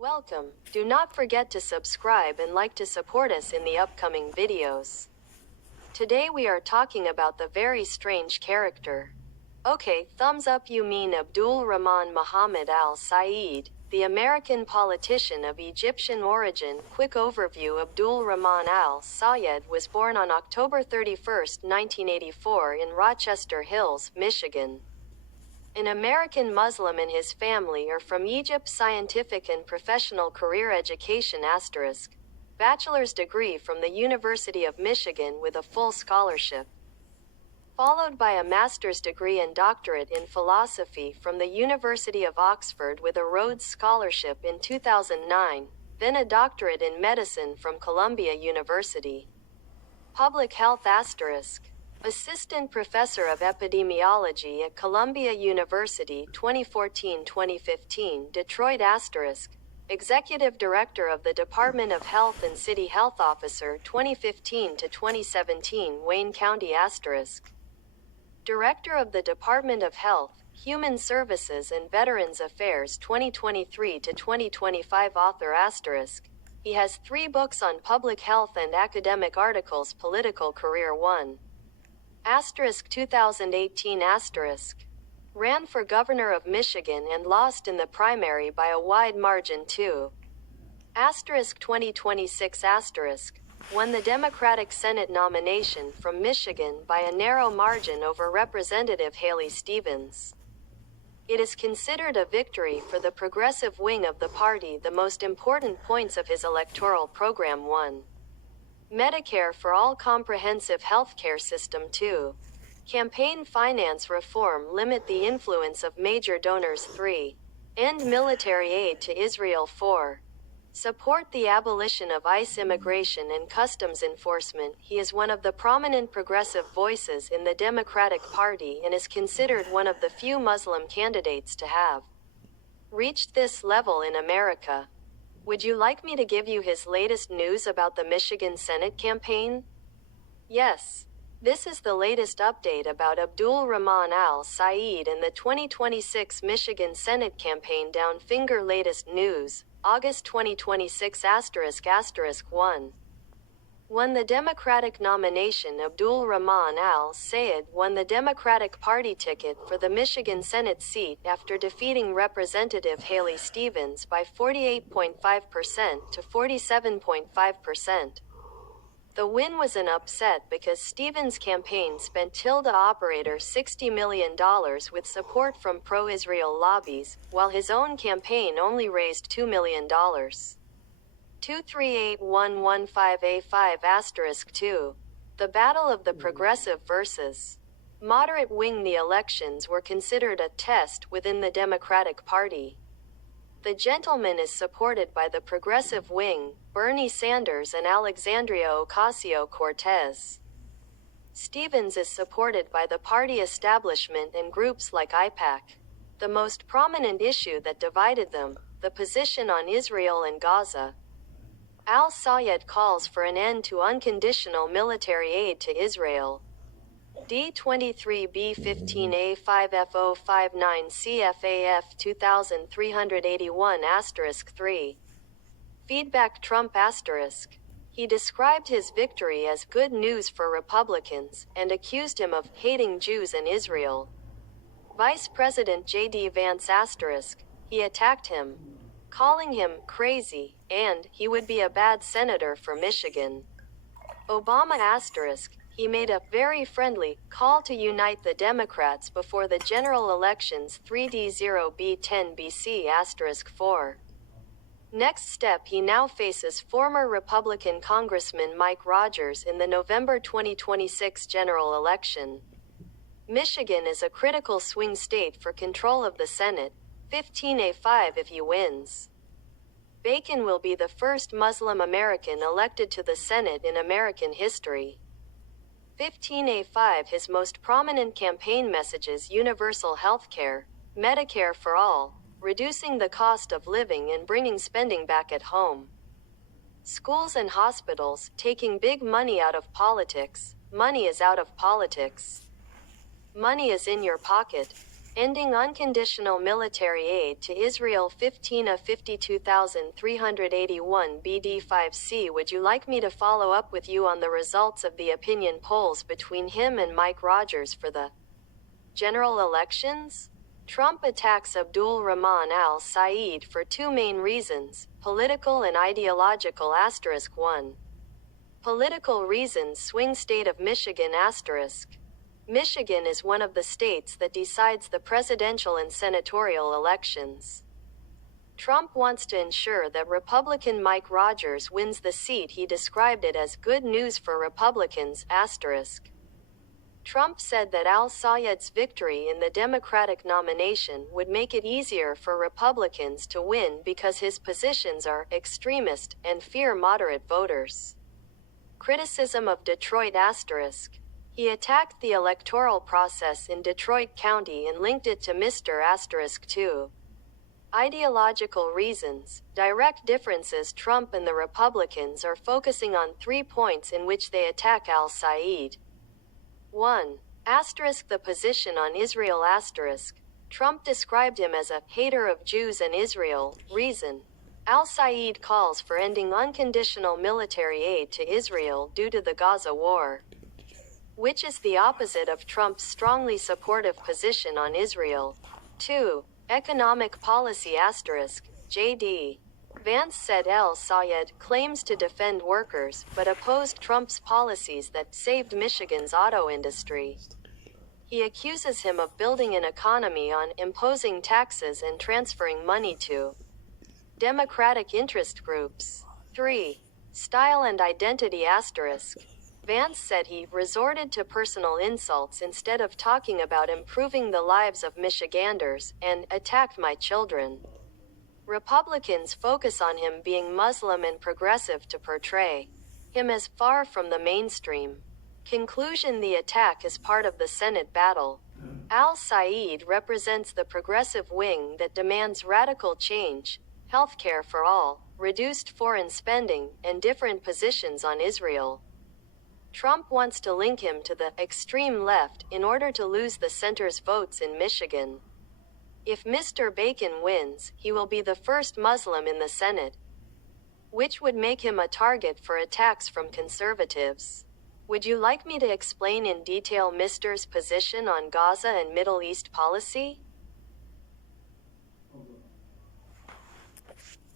Welcome. Do not forget to subscribe and like to support us in the upcoming videos. Today we are talking about the very strange character. Okay, thumbs up, you mean Abdel Rahman AlSayed, the American politician of Egyptian origin. Quick overview: Abdel Rahman AlSayed was born on October 31, 1984 in Rochester Hills, Michigan. An American Muslim, and his family are from Egypt. Scientific and professional career education *, bachelor's degree from the University of Michigan with a full scholarship, followed by a master's degree and doctorate in philosophy from the University of Oxford with a Rhodes Scholarship in 2009, then a doctorate in medicine from Columbia University. Public health *, Assistant Professor of Epidemiology at Columbia University 2014-2015, Detroit *, Executive Director of the Department of Health and City Health Officer 2015-2017, Wayne County *, Director of the Department of Health, Human Services and Veterans Affairs 2023-2025, author *. He has 3 books on public health and academic articles. Political career: 1. 2018 *, ran for governor of Michigan and lost in the primary by a wide margin. 2. 2026 *, won the Democratic Senate nomination from Michigan by a narrow margin over Representative Haley Stevens. It is considered a victory for the progressive wing of the party. The most important points of his electoral program: 1. Medicare for all, comprehensive healthcare system. 2. Campaign finance reform, limit the influence of major donors. 3. End military aid to Israel. 4. Support the abolition of ICE immigration and customs enforcement. He is one of the prominent progressive voices in the Democratic Party and is considered one of the few Muslim candidates to have reached this level in America. Would you like me to give you his latest news about the Michigan Senate campaign? Yes. This is the latest update about Abdel Rahman AlSayed and the 2026 Michigan Senate campaign. Finger latest news, August 2026 ** 1. Won the Democratic nomination. Abdel Rahman AlSayed won the Democratic Party ticket for the Michigan Senate seat after defeating Representative Haley Stevens by 48.5% to 47.5%. The win was an upset because Stevens' campaign spent operator $60 million with support from pro-Israel lobbies, while his own campaign only raised $2 million. 238-115A5 * 2. The Battle of the Progressive versus Moderate Wing. The elections were considered a test within the Democratic Party. The gentleman is supported by the progressive wing, Bernie Sanders and Alexandria Ocasio-Cortez. Stevens is supported by the party establishment and groups like AIPAC. The most prominent issue that divided them, the position on Israel and Gaza. AlSayed calls for an end to unconditional military aid to Israel. D23B15A5F059 CFAF 2381 * 3. Feedback: Trump *. He described his victory as good news for Republicans, and accused him of hating Jews and Israel. Vice President J.D. Vance *. He attacked him, calling him crazy, and he would be a bad senator for Michigan. Obama *. He made a very friendly call to unite the Democrats before the general elections. 3D0B10BC * 4. Next step: he now faces former Republican Congressman Mike Rogers in the November 2026 general election. Michigan is a critical swing state for control of the Senate. 15A5 if he wins. Bacon will be the first Muslim American elected to the Senate in American history. 15A5 His most prominent campaign messages: universal health care, Medicare for all, reducing the cost of living and bringing spending back at home. Schools and hospitals, taking big money out of politics. Money is out of politics. Money is in your pocket. Ending unconditional military aid to Israel 15 of 52,381 BD5C. Would you like me to follow up with you on the results of the opinion polls between him and Mike Rogers for the general elections? Trump attacks Abdel Rahman AlSayed for two main reasons, political and ideological. 1. Political reasons. Swing state of Michigan. Michigan is one of the states that decides the presidential and senatorial elections. Trump wants to ensure that Republican Mike Rogers wins the seat. He described it as good news for Republicans. Trump said that AlSayed's victory in the Democratic nomination would make it easier for Republicans to win because his positions are extremist and fear moderate voters. Criticism of Detroit. He attacked the electoral process in Detroit County and linked it to Mr. 2. Ideological reasons. Direct differences. Trump and the Republicans are focusing on 3 points in which they attack AlSayed. 1. The position on Israel. Trump described him as a hater of Jews and Israel. Reason. AlSayed calls for ending unconditional military aid to Israel due to the Gaza war, which is the opposite of Trump's strongly supportive position on Israel. 2. Economic policy. J.D. Vance said AlSayed claims to defend workers but opposed Trump's policies that saved Michigan's auto industry. He accuses him of building an economy on imposing taxes and transferring money to Democratic interest groups. 3. Style and identity. Vance said he resorted to personal insults instead of talking about improving the lives of Michiganders, and attacked my children. Republicans focus on him being Muslim and progressive to portray him as far from the mainstream. Conclusion. The attack is part of the Senate battle. AlSayed represents the progressive wing that demands radical change, healthcare for all, reduced foreign spending, and different positions on Israel. Trump wants to link him to the extreme left in order to lose the center's votes in Michigan. If Mr. Bacon wins, he will be the first Muslim in the Senate, which would make him a target for attacks from conservatives. Would you like me to explain in detail Mr.'s position on Gaza and Middle East policy?